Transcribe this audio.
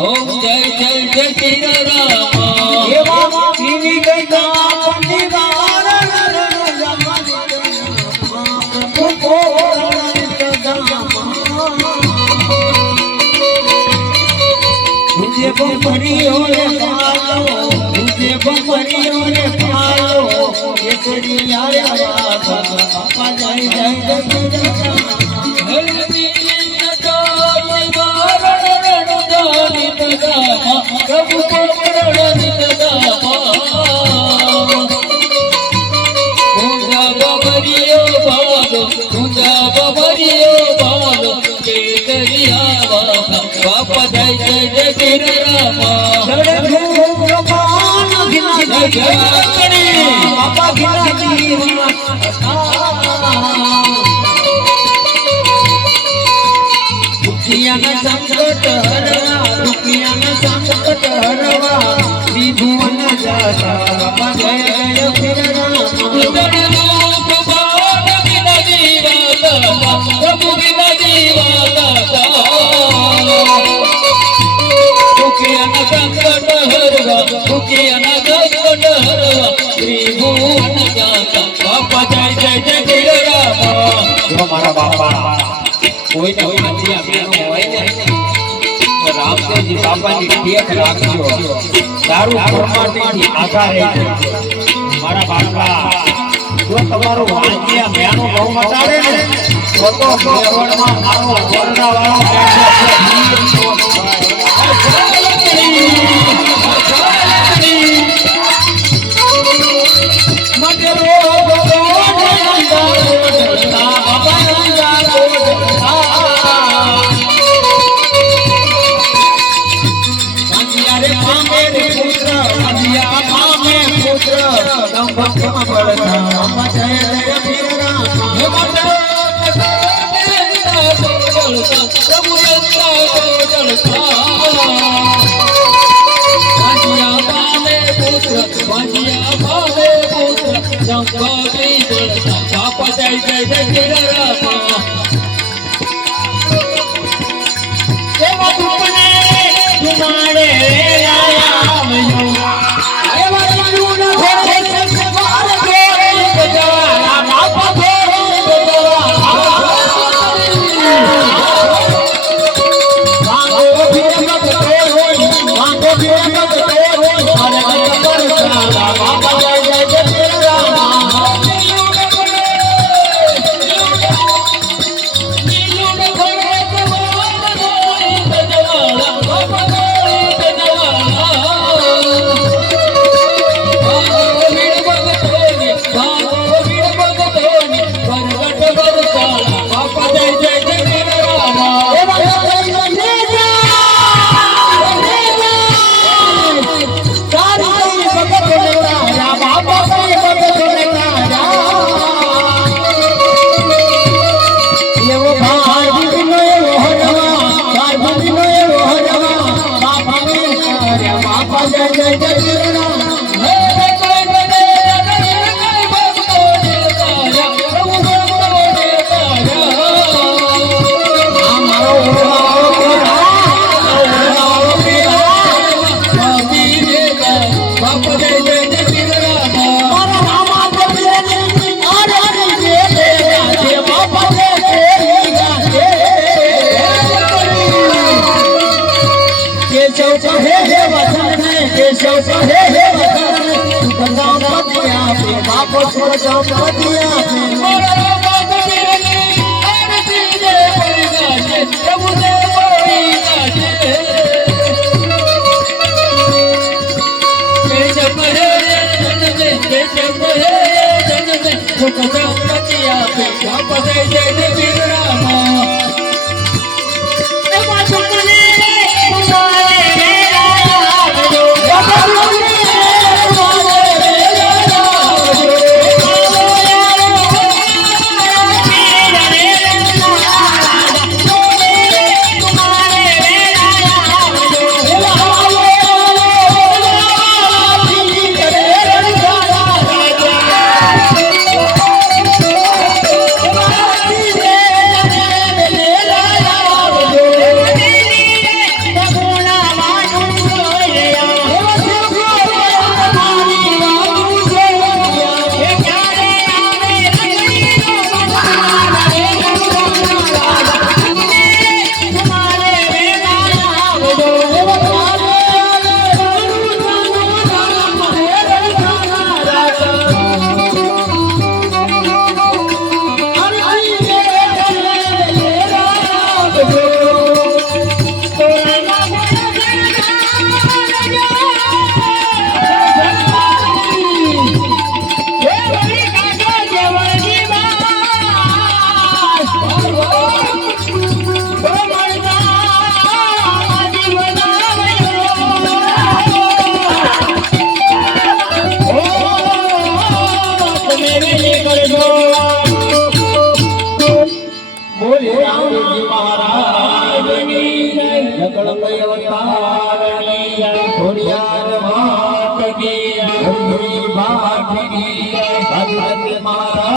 ઓમ જય જય જય શ્રી રામ એવા પીવી ગઈ કાપની વાર मुझे बमरियों ने पालो मुझे बमरियों ने पालो ये तेरी यार आवाज पापा जाए जाए હરતી નટાની વારણ રણદાની તગામા પ્રભુ પકડની તગામા ઊંધા બબરિયો બાલો ઊંધા બબરિયો બાલો કે દરિયા બાપા જય જય જય શ્રી રામ બાપા ગિરાજી રૂપિયાના સંકટ હરવા રૂપિયાના સંકટ હરવા વિભુવન જાતા બાપા જય જય શ્રી રામ પ્રભુ વિના જીવા દુખિયાના સંકટ હરવા દુખિયાના સંકટ હરવા ત્રિભુવન જાતા બાપા જય જય જય શ્રી રામ મારા બાપા કોઈને આજી આપેલો હોય ને તો રામદેવજી બાપાની ટેક રાખજો તારું પરમાર્થી આધાર રહેજો મારા બાપા જો તમારો વાંજિયા મેનો બહુ મટાડે ને તો કેવળમાં મારો વરડા વાળો બાપા જય જય જય શ્રી રામ એવા તુમને તુમારે રામજી મહારાજની જય જગદંબે અવતારની જય ખોડિયાર માત કી જય હરિ ભાગની જય ભગવતી મહારાજ